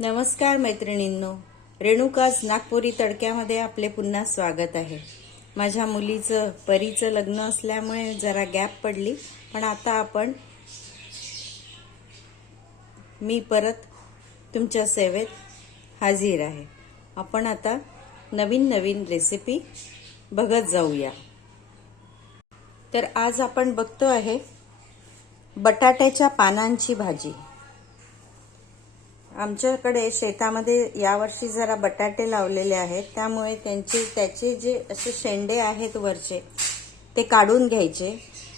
नमस्कार मैत्रिणींनो रेणुकाज नागपुरी तडक्यामध्ये आपले पुन्हा स्वागत आहे. माझ्या मुलीचं परीचं लग्न असल्यामुळे जरा गॅप पडली पण आता आपण मी परत तुमच्या सेवेत हाजीर आहे. आपण आता नवीन नवीन रेसिपी बघत जाऊया. तर आज आपण बघतो आहे बटाट्याच्या पानांची भाजी. आमच्याकडे शेतामध्ये यावर्षी जरा बटाटे लावलेले आहेत त्यामुळे त्यांचे त्याचे जे असे शेंडे आहेत वरचे ते काढून घ्यायचे.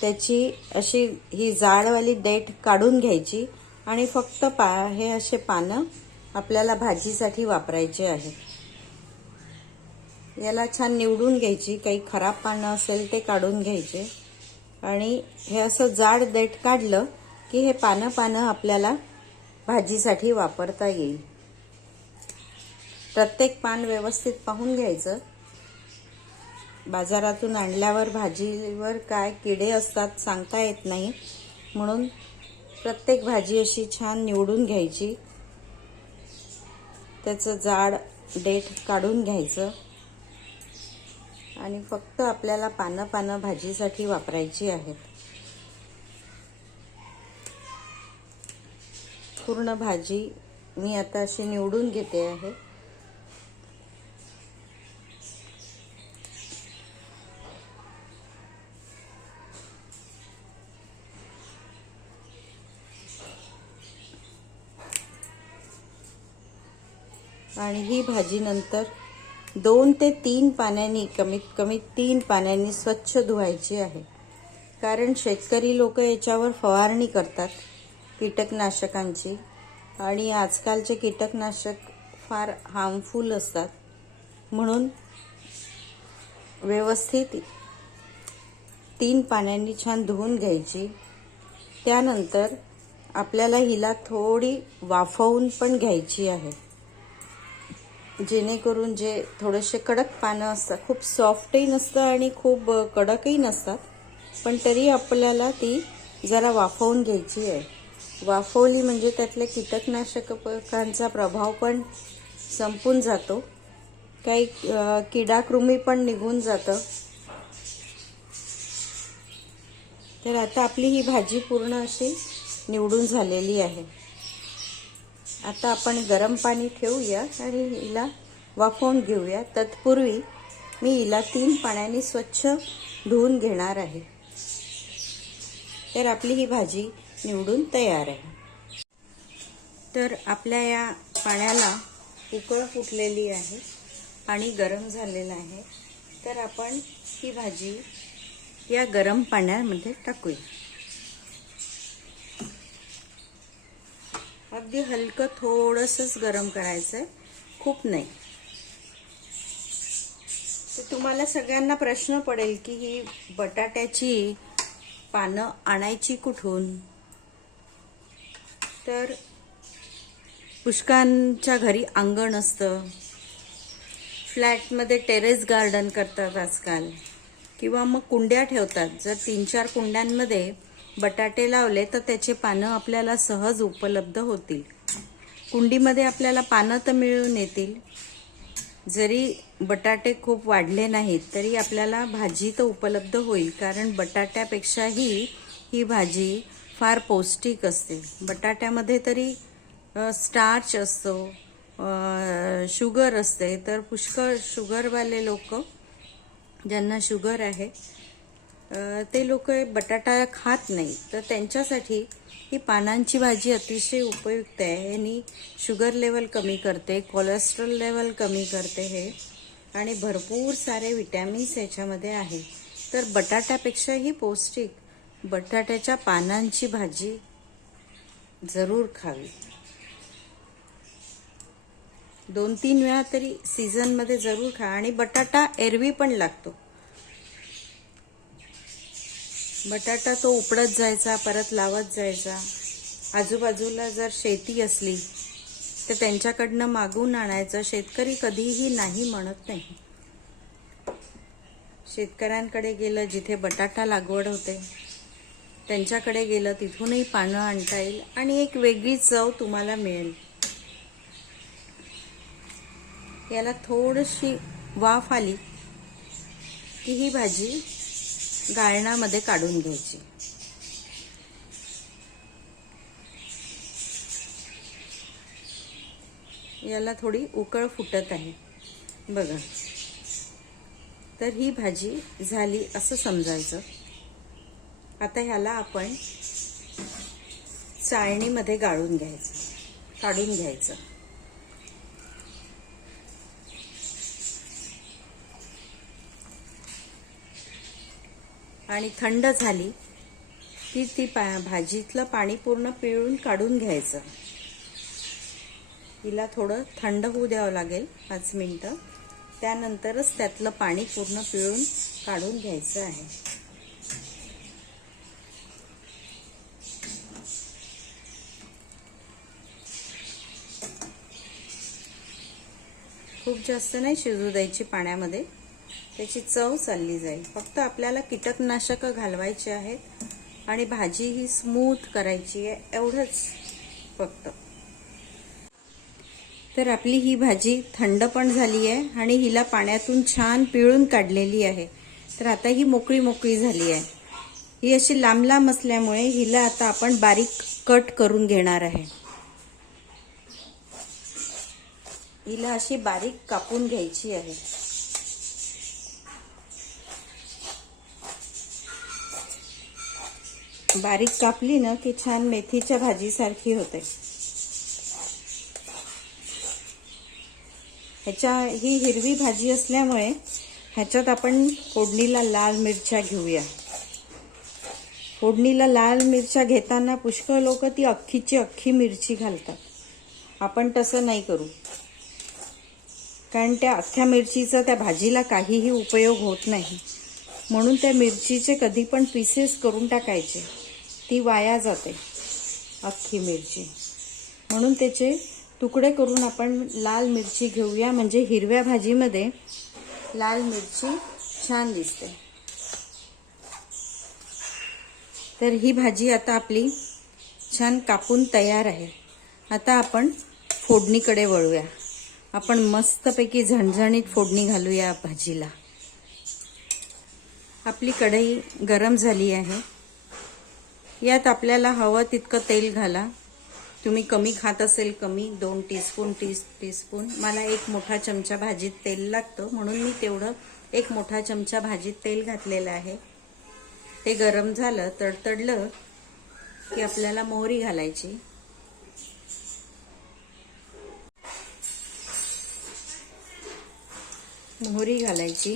त्याची अशी ही जाडवाली देठ काढून घ्यायची आणि फक्त पा हे असे पानं आपल्याला भाजीसाठी वापरायचे आहेत याला छान निवडून घ्यायची काही खराब पानं असेल ते काढून घ्यायचे. आणि हे असं जाड देठ काढलं की हे पानं पानं आपल्याला भाजीसाठी वापरता येईल. प्रत्येक पान व्यवस्थित पाहून घ्यायचं. बाजारातून आणल्यावर भाजीवर काय किडे असतात सांगता येत नाही. म्हणून प्रत्येक भाजी अशी छान निवडून घ्यायची. त्याचं जाड डेट काढून घ्यायचं. आणि फक्त आपल्याला पानं पानं भाजीसाठी वापरायची आहेत. पूर्ण भाजी मी आता अशी निवडून घेते आहे. आणि ही भाजी नंतर दोन ते तीन पाण्यानी कमीत कमी तीन पाण्यानी स्वच्छ धुवायची आहे. कारण शेतकरी लोक याच्यावर फवारणी करतात. कीटकनाशकांची. आणि आजकालचे कीटकनाशक फार हार्मफुल असतात. म्हणून व्यवस्थित तीन पाण्याने छान धुवून घ्यायची. त्यानंतर आपल्याला हिला थोडी वाफवून पण घ्यायची आहे. जेणेकरून जे थोडेसे कडक पानं असतात खूप सॉफ्टही नसतं आणि खूप कडकही नसतात. पण तरी आपल्याला ती जरा वाफवून घ्यायची आहे. वाफवली म्हणजे त्यातल्या कीटकनाशकांचा प्रभाव पण संपून जातो. काही किडाकृमी पण निघून जातं. तर आता आपली ही भाजी पूर्ण अशी निवडून झालेली आहे. आता आपण गरम पाणी ठेवूया आणि हिला वाफवून घेऊया. तत्पूर्वी मी हिला तीन पाण्याने स्वच्छ धुवून घेणार आहे. तर आपली ही भाजी निवडून तयार आहे. तर आपल्या या पाण्याला उकळ फुटलेली आहे पाणी गरम झालेलं आहे. तर आपण ही भाजी या गरम पाण्यामध्ये टाकूया. अगदी हलकं थोडंसंच गरम करायचं आहे खूप नाही. तर तुम्हाला सगळ्यांना प्रश्न पडेल की ही बटाट्याची पानं आणायची कुठून? तर पुष्कांच्या घरी अंगण असतं. फ्लॅटमध्ये टेरेस गार्डन करतात आजकाल. किंवा मग कुंड्या ठेवतात. जर तीन चार कुंड्यांमध्ये बटाटे लावले तर त्याचे पानं आपल्याला सहज उपलब्ध होतील. कुंडीमध्ये आपल्याला पानं तर मिळून येतील. जरी बटाटे खूप वाढले नाहीत तरी आपल्याला भाजी तर उपलब्ध होईल. कारण बटाट्यापेक्षाही ही भाजी फार पौष्टिक असते. बटाट्यामध्ये तरी स्टार्च असतो शुगर असते. तर पुष्कळ शुगरवाले लोक ज्यांना शुगर आहे ते लोक बटाटा खात नाही. तर त्यांच्यासाठी ही पानांची भाजी अतिशय उपयुक्त आहे. यांनी शुगर लेवल कमी करते कोलेस्ट्रॉल लेवल कमी करते हे. आणि भरपूर सारे विटॅमिन्स याच्यामध्ये आहे. तर बटाट्यापेक्षाही पौष्टिक. बटाट्याच्या पानांची भाजी जरूर खावी. दोन तीन वेळा तरी सीझनमध्ये जरूर खा आणि बटाटा एरवी पण लागतो. बटाटा तो उपडत जायचा परत लावत जायचा. आजूबाजूला जर शेती असली तर त्यांच्याकडनं मागून आणायचं. शेतकरी कधीही नाही म्हणत नाही. शेतकऱ्यांकडे गेलं जिथे बटाटा लागवड होते त्यांच्याकडे गेलं तिथूनही पानं आणता येईल आणि एक वेगळी चव तुम्हाला मिळेल. याला थोडीशी वाफ आली की ही भाजी गाळणामध्ये काढून घ्यायची. याला थोडी उकळ फुटत आहे. बघा. तर ही भाजी झाली असं समजायचं. आता ह्याला आपण चाळणीमध्ये गाळून घ्यायचं काढून घ्यायचं. आणि थंड झाली की ती पा भाजीतलं पाणी पूर्ण पिळून काढून घ्यायचं. तिला थोडं थंड होऊ द्यावं लागेल पाच मिनटं. त्यानंतरच त्यातलं पाणी पूर्ण पिळून काढून घ्यायचं आहे. खूप जास्त नाही शिजू द्यायची पाण्यामध्ये. त्याची चव चालली जाईल. फक्त आपल्याला कीटकनाशकं घालवायचे आहेत आणि भाजी ही स्मूथ करायची आहे एवढंच फक्त. तर आपली ही भाजी थंड पण झाली आहे आणि हिला पाण्यातून छान पिळून काढलेली आहे. तर आता ही मोकळी मोकळी झाली आहे. ही अशी लांब लांब असल्यामुळे हिला आता आपण बारीक कट करून घेणार आहे. हिला अशी बारीक कापून घ्यायची आहे. बारीक कापली ना की छान मेथीच्या भाजीसारखी होते. ह्याच्या ही हिरवी भाजी असल्यामुळे ह्याच्यात आपण फोडणीला लाल मिरच्या घेऊया. फोडणीला लाल मिरच्या घेताना पुष्कळ लोक ती अख्खीची अख्खी मिरची घालतात. आपण तसं नाही करू. कारण त्या अख्ख्या मिरचीचा त्या भाजीला काहीही उपयोग होत नाही. म्हणून त्या मिरचीचे कधी पण पीसेस करून टाकायचे. ती वाया जाते अख्खी मिरची. म्हणून त्याचे तुकडे करून आपण लाल मिरची घेऊया. म्हणजे हिरव्या भाजीमध्ये लाल मिरची छान दिसते. तर ही भाजी आता आपली छान कापून तयार आहे. आता आपण फोडणीकडे वळूया. आपण मस्तपैकी झणझणीत फोडणी घालूया भाजीला. आपली कढई गरम झाली आहे. यात आपल्याला हवं तितकं तेल घाला. तुम्ही कमी खात असेल कमी दोन टीस्पून टीस टीस्पून मला एक मोठा चमचा भाजीत तेल लागतं म्हणून मी तेवढं एक मोठा चमचा भाजीत तेल घातलेलं आहे. ते गरम झालं तडतडलं की आपल्याला मोहरी घालायची. मोहरी घालायची.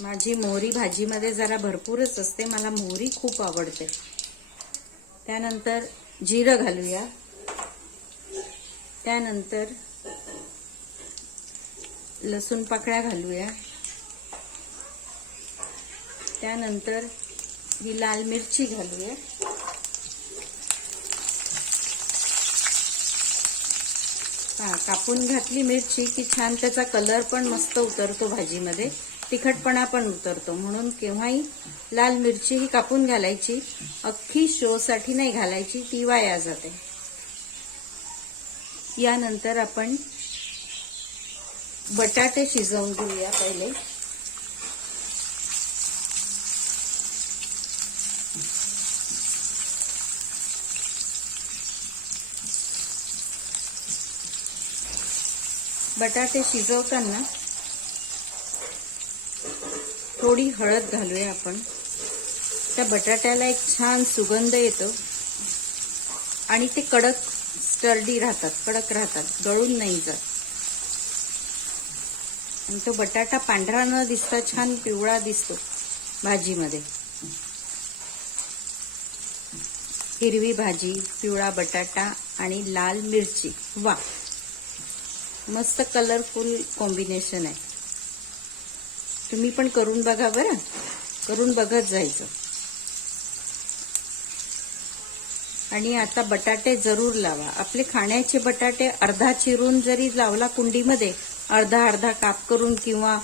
माझी मोहरी भाजीमध्ये जरा भरपूरच असते मला मोहरी खूप आवडते. त्यानंतर जिरं घालूया. त्यानंतर लसूण पाकळ्या घालूया. त्यानंतर ही लाल मिरची घालूया. हां कापून घातली मिरची की छान त्याचा कलर पण मस्त उतरतो भाजीमध्ये. तिखटपणा पण उतरतो. म्हणून केव्हाही लाल मिरची ही कापून घालायची अख्खी शोसाठी नाही घालायची ती वाया जाते. यानंतर आपण बटाटे शिजवून घेऊया पहिले. बटाटे शिजवताना थोडी हळद घालूया आपण. त्या बटाट्याला एक छान सुगंध येतो. आणि ते कडक स्टर्डी राहतात कडक राहतात गळून नाही जात. आणि तो बटाटा पांढरा न दिसता छान पिवळा दिसतो भाजीमध्ये. हिरवी भाजी पिवळा बटाटा आणि लाल मिरची. वा! मस्त कलरफुल कॉम्बिनेशन आहे. तुम्ही पण करून बघा बरं. करून बघत जायचं. आणि आता बटाटे जरूर लावा. आपले खाण्याचे बटाटे अर्धा चिरून जरी लावला कुंडीमध्ये अर्धा अर्धा काप करून किंवा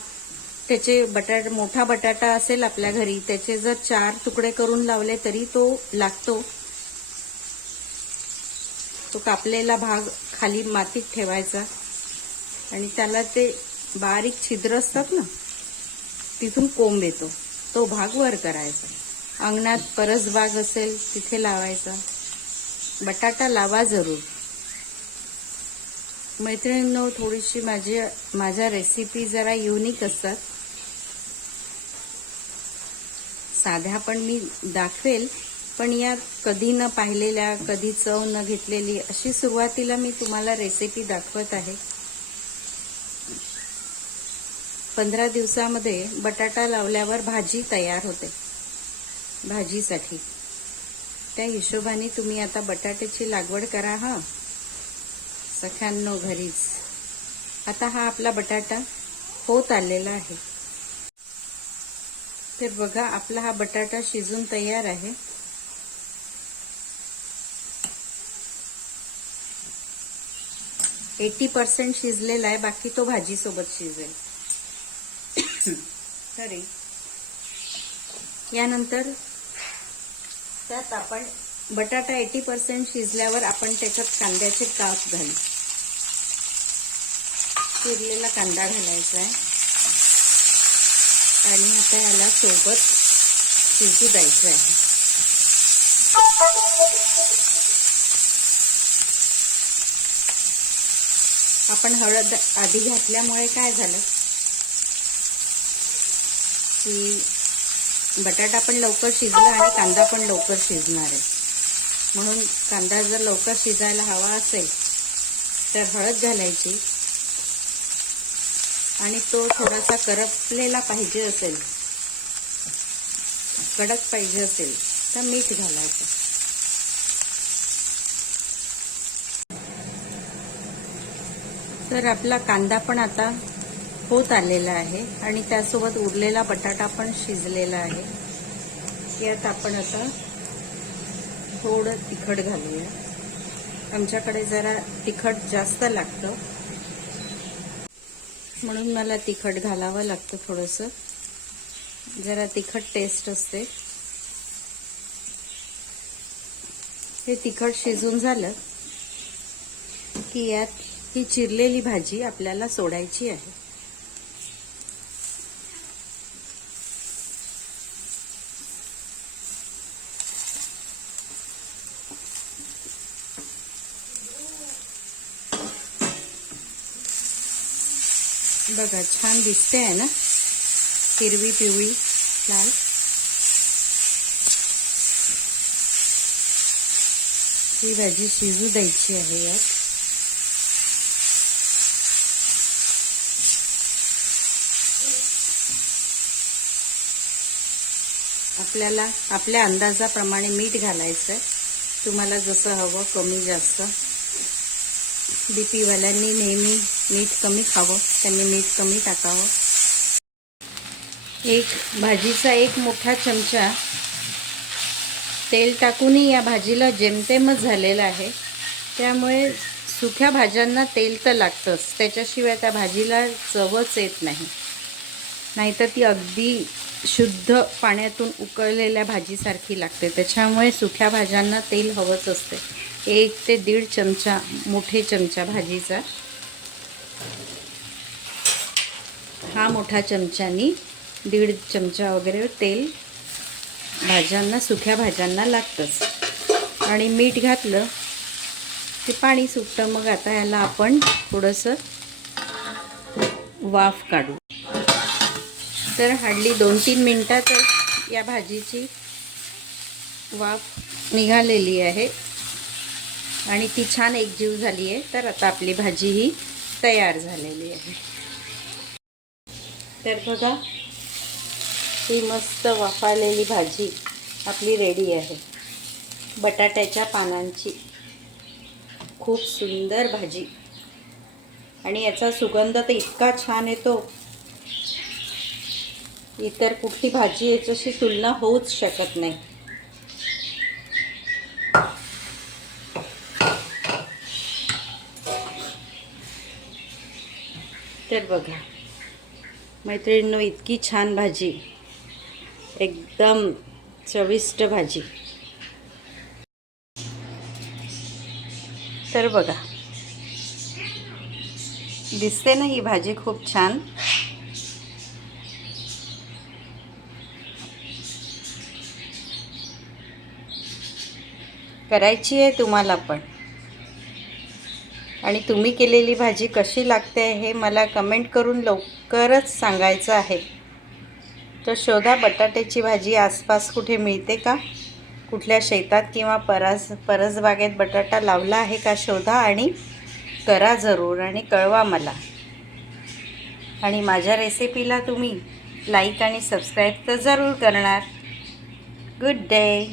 त्याचे बटाट मोठा बटाटा असेल आपल्या घरी त्याचे जर चार तुकडे करून लावले तरी तो लागतो. तो कापलेला भाग खाली मातीत ठेवायचा. आणि त्याला ते बारीक छिद्र असतात ना तिथून कोंब येतो. तो भाग वर करायचा. अंगणात परस बाग असेल तिथे लावायचा. बटाटा लावा जरूर. मैत्रिणींनो थोडीशी माझी माझ्या रेसिपी जरा युनिक असतात. साध्या पण मी दाखवेल पण या कधी न पाहिलेल्या कधी चव न घेतलेली अशी सुरुवातीला मी तुम्हाला रेसिपी दाखवत आहे. पंधरा दिवसामध्ये बटाटा लावल्यावर भाजी तयार होते. भाजीसाठी. त्या हिशोबाने तुम्ही आता बटाट्याची लागवड करा हा. सख्यांनो घरीच. आता हा आपला बटाटा होत आलेला आहे. तर बघा आपला हा बटाटा शिजून तयार आहे. एटी पर्सेंट शिजलेला आहे बाकी तो भाजीसोबत शिजेल. तरी यानंतर त्यात आपण बटाटा एटी पर्सेंट शिजल्यावर आपण त्याच्यात कांद्याचे काप घालू. चिरलेला कांदा घालायचा आहे. आणि आता याला सोबत शिजू द्यायचं आहे. आपण हळद आधी घातल्यामुळे काय झालं? की बटाटा पण लवकर शिजला आणि कांदा पण लवकर शिजणार आहे. म्हणून कांदा जर लवकर शिजायला हवा असेल तर हळद घालायची. आणि तो थोडासा करपलेला पाहिजे असेल कडक पाहिजे असेल तर मीठ घालायचं. तर आपला कांदा पण आता होत आलेला आहे आणि त्यासोबत उरलेला बटाटा पण शिजलेला आहे. यात आपण आता थोडं तिखट घालूया. आमच्याकडे जरा तिखट जास्त लागतं. म्हणून मला तिखट घालावं लागतं थोडंसं. जरा तिखट टेस्ट असते. हे तिखट शिजून झालं की यात ही चिरलेली भाजी आपल्याला सोडायची आहे. बघा छान दिसते आहे ना? हिरवी पिवळी लाल. ही भाजी शिजू द्यायची आहे यात. आपल्याला आपल्या अंदाजाप्रमाणे मीठ घालायचं आहे तुम्हाला जसं हवं कमी जास्त. बी पीवाल्यांनी नेहमी मीठ कमी खावं त्यांनी मीठ कमी टाकावं. एक भाजीचा एक मोठा चमचा तेल टाकूनही या भाजीला जेमतेमच झालेला आहे. त्यामुळे सुक्या भाज्यांना तेल तर लागतंच. त्याच्याशिवाय त्या भाजीला चवच येत नाही. नाहीतर ती अगदी शुद्ध पाण्यातून उकळलेल्या भाजीसारखी लागते. त्याच्यामुळे सुक्या भाज्यांना तेल हवंच असते. एक ते दीड चमचा मोठे चमचा भाजीचा. हा मोठा चमच्यानी दीड चमचा वगैरे तेल भाज्यांना सुक्या भाज्यांना लागतंच. आणि मीठ घातलं ते पाणी सुटतं मग आता याला आपण थोडंसं वाफ काढू. तर हार्डली दोन तीन मिनटातच या भाजीची वाफ निघालेली आहे. आणि ती छान एकजीव झाली आहे तर आता आपली भाजी ही तयार झालेली आहे. तर बघा ही मस्त वाफाळलेली भाजी आपली रेडी आहे. बटाट्याच्या पानांची. खूप सुंदर भाजी. आणि याचा सुगंध तर इतका छान येतो. इतर कुठली भाजी याच्याशी तुलना होऊच शकत नाही. तर बघा मैत्रिणींनो इतकी छान भाजी. एकदम चविष्ट भाजी. तर बघा दिसते ना ही भाजी खूप छान. करायची आहे तुम्हाला पण. आणि तुम्ही केलेली भाजी कशी लागते हे मला कमेंट करून लवकरच सांगायचं आहे. तर शोधा बटाट्याची भाजी आसपास कुठे मिळते का? कुठल्या शेतात किंवा परस परसबागेत बटाटा लावला आहे का? शोधा आणि करा जरूर आणि कळवा मला. आणि माझ्या रेसिपीला तुम्ही लाईक आणि सबस्क्राईब तर जरूर करणार. Good day